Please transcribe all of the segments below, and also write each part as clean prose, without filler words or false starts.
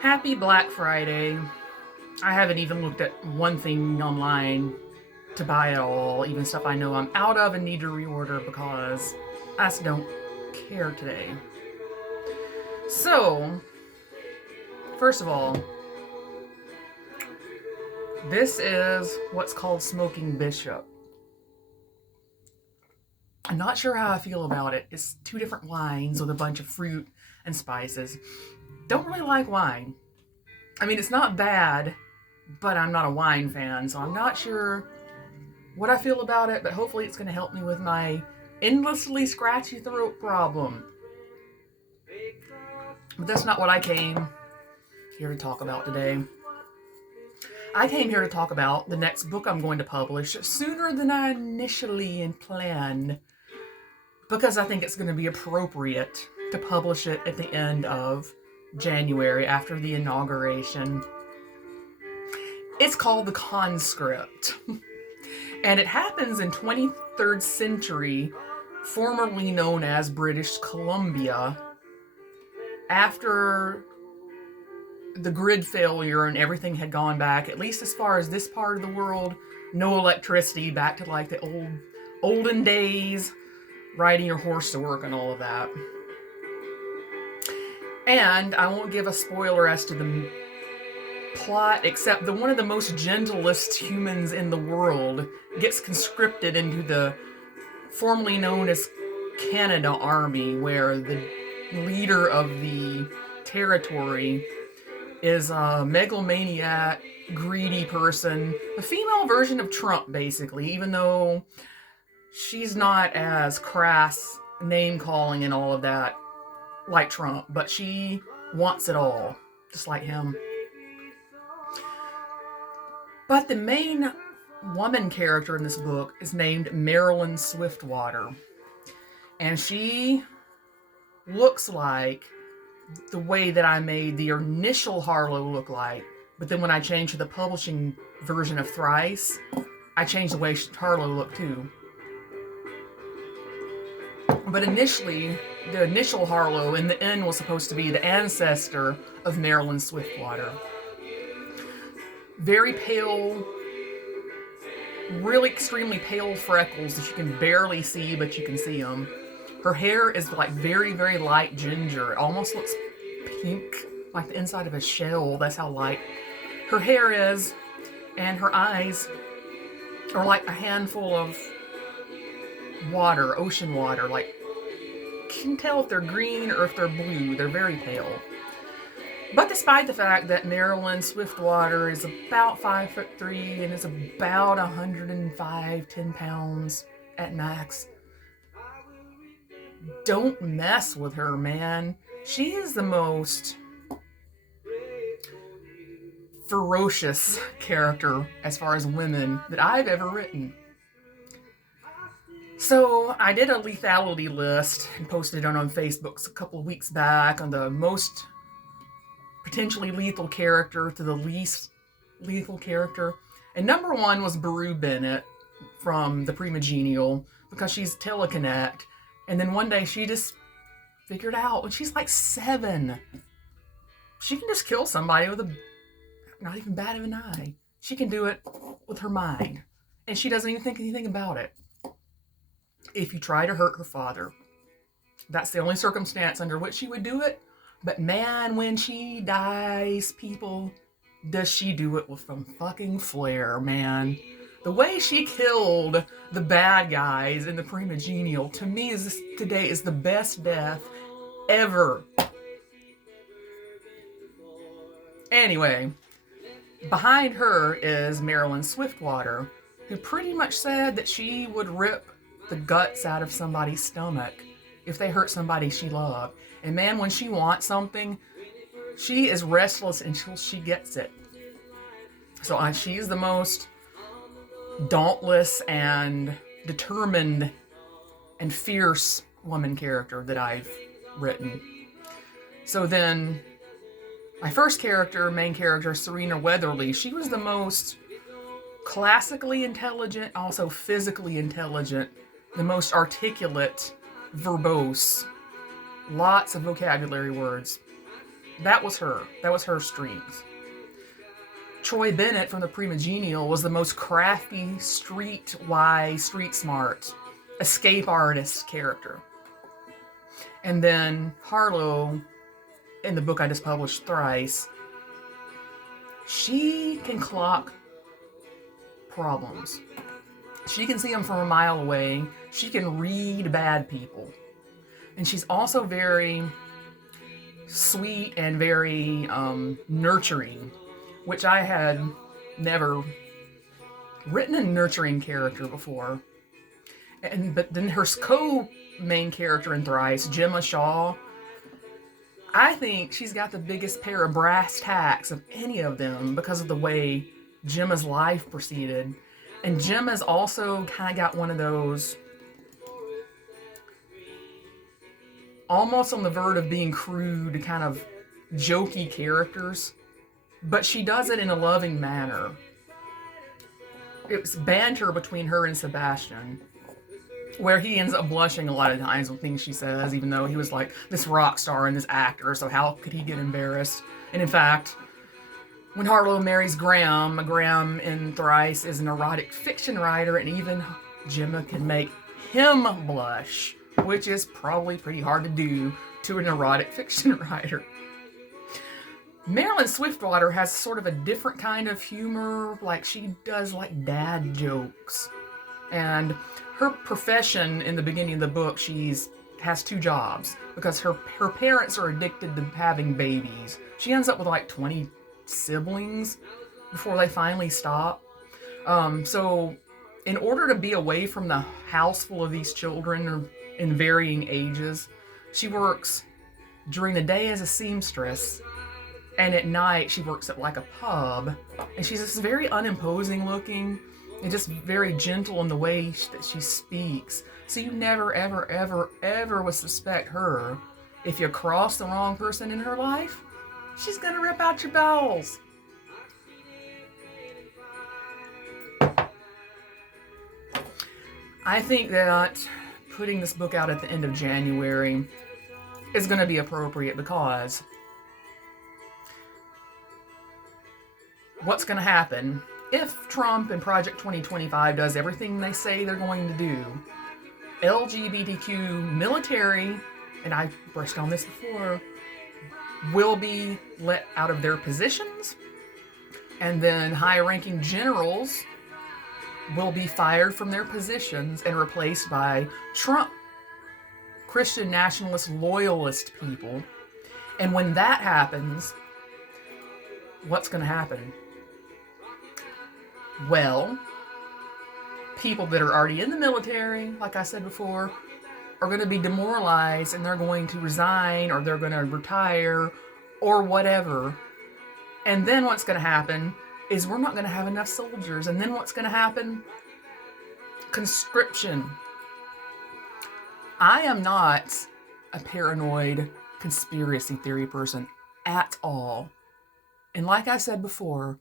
Happy Black Friday. I haven't even looked at one thing online to buy at all, even stuff I know I'm out of and need to reorder because I just don't care today. So, first of all, this is what's called Smoking Bishop. I'm not sure how I feel about it. It's two different wines with a bunch of fruit and spices. Don't really like wine. I mean, it's not bad, but I'm not a wine fan, so I'm not sure what I feel about it, but hopefully it's going to help me with my endlessly scratchy throat problem. But that's not what I came here to talk about today. I came here to talk about the next book I'm going to publish sooner than I initially planned, because I think it's going to be appropriate to publish it at the end of January after the inauguration. It's called The Conscript. And it happens in 23rd century, formerly known as British Columbia, after the grid failure and everything had gone back, at least as far as this part of the world, no electricity, back to like the olden days, riding your horse to work and all of that. And I won't give a spoiler as to the plot, except that one of the most gentlest humans in the world gets conscripted into the formerly known as Canada Army, where the leader of the territory is a megalomaniac, greedy person, the female version of Trump, basically, even though she's not as crass name-calling and all of that like Trump, but she wants it all, just like him. But the main woman character in this book is named Marilyn Swiftwater. And she looks like the way that I made the initial Harlow look like. But then when I changed to the publishing version of Thrice, I changed the way Harlow looked too. But initially, the initial Harlow in the end was supposed to be the ancestor of Marilyn Swiftwater. Very pale, really extremely pale freckles that you can barely see, but you can see them. Her hair is like very, very light ginger. It almost looks pink, like the inside of a shell. That's how light her hair is. And her eyes are like a handful of water, ocean water. Like, you can tell if they're green or if they're blue. They're very pale. But despite the fact that Marilyn Swiftwater is about 5'3" and is about 10 pounds at max, don't mess with her, man. She is the most ferocious character as far as women that I've ever written. So I did a lethality list and posted it on Facebook a couple of weeks back on the most potentially lethal character to the least lethal character. And number one was Beru Bennett from The Primogenial, because she's telekinetic. And then one day she just figured out, when she's like 7, she can just kill somebody with not even bat of an eye. She can do it with her mind. And she doesn't even think anything about it. If you try to hurt her father, that's the only circumstance under which she would do it. But man, when she dies, people, does she do it with some fucking flair, man. The way she killed the bad guys in The Primogenial, to me, today is the best death ever. Anyway, behind her is Marilyn Swiftwater, who pretty much said that she would rip the guts out of somebody's stomach if they hurt somebody she loved. And man, when she wants something, she is restless until she gets it. So she's the most dauntless and determined and fierce woman character that I've written. So then, my first character, main character, Serena Weatherly, she was the most classically intelligent, also physically intelligent, the most articulate, verbose, lots of vocabulary words. That was her. That was her strength. Troy Bennett from the Primogenial was the most crafty, streetwise, street smart, escape artist character. And then Harlow, in the book I just published, Thrice, she can clock problems. She can see them from a mile away. She can read bad people. And she's also very sweet and very nurturing, which I had never written a nurturing character before. But then her co-main character in Thrice, Gemma Shaw, I think she's got the biggest pair of brass tacks of any of them because of the way Gemma's life proceeded. And Gemma's also kind of got one of those almost on the verge of being crude, kind of jokey characters, but she does it in a loving manner. It's banter between her and Sebastian, where he ends up blushing a lot of times with things she says, even though he was like this rock star and this actor, so how could he get embarrassed? And in fact, when Harlow marries Graham, Graham in Thrice is an erotic fiction writer, and even Gemma can make him blush, which is probably pretty hard to do to an erotic fiction writer. Marilyn Swiftwater has sort of a different kind of humor, like she does like dad jokes. And her profession in the beginning of the book, has 2 jobs because her parents are addicted to having babies. She ends up with like 20 siblings before they finally stop. So in order to be away from the house full of these children in varying ages, she works during the day as a seamstress, and at night she works at like a pub, and she's just very unimposing looking and just very gentle in the way that she speaks. So you never, ever, ever, ever would suspect her. If you cross the wrong person in her life, she's gonna rip out your bowels. I think that putting this book out at the end of January is going to be appropriate because what's going to happen if Trump and Project 2025 does everything they say they're going to do? LGBTQ military, and I brushed on this before, will be let out of their positions, and then high-ranking generals will be fired from their positions and replaced by Trump Christian nationalist loyalist people. And when that happens, what's going to happen? Well, people that are already in the military, like I said before, are going to be demoralized and they're going to resign or they're going to retire or whatever. And then what's going to happen is we're not going to have enough soldiers. And then what's going to happen? Conscription. I am not a paranoid conspiracy theory person at all. And like I said before,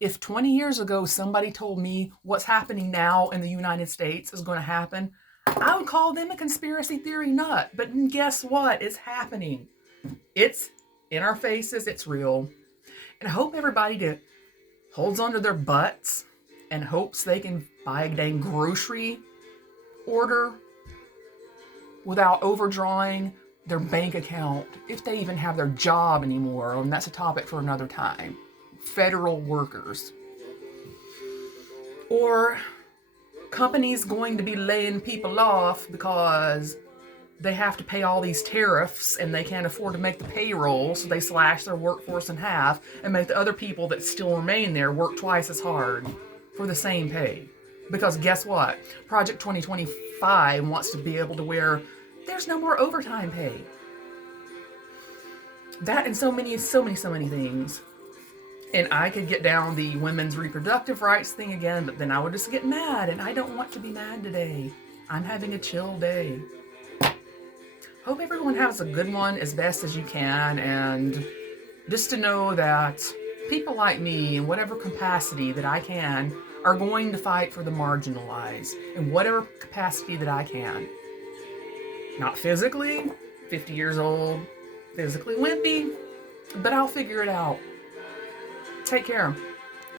if 20 years ago somebody told me what's happening now in the United States is going to happen, I would call them a conspiracy theory nut. But guess what? It's happening. It's in our faces. It's real. And I hope everybody holds onto their butts and hopes they can buy a dang grocery order without overdrawing their bank account, if they even have their job anymore. And that's a topic for another time. Federal workers. Or companies going to be laying people off because they have to pay all these tariffs and they can't afford to make the payroll, so they slash their workforce in half and make the other people that still remain there work twice as hard for the same pay. Because guess what? Project 2025 wants to be able to where there's no more overtime pay. That and so many things. And I could get down the women's reproductive rights thing again, but then I would just get mad, and I don't want to be mad today. I'm having a chill day. Hope everyone has a good one as best as you can, and just to know that people like me, in whatever capacity that I can, are going to fight for the marginalized in whatever capacity that I can. Not physically, 50 years old, physically wimpy, but I'll figure it out. Take care.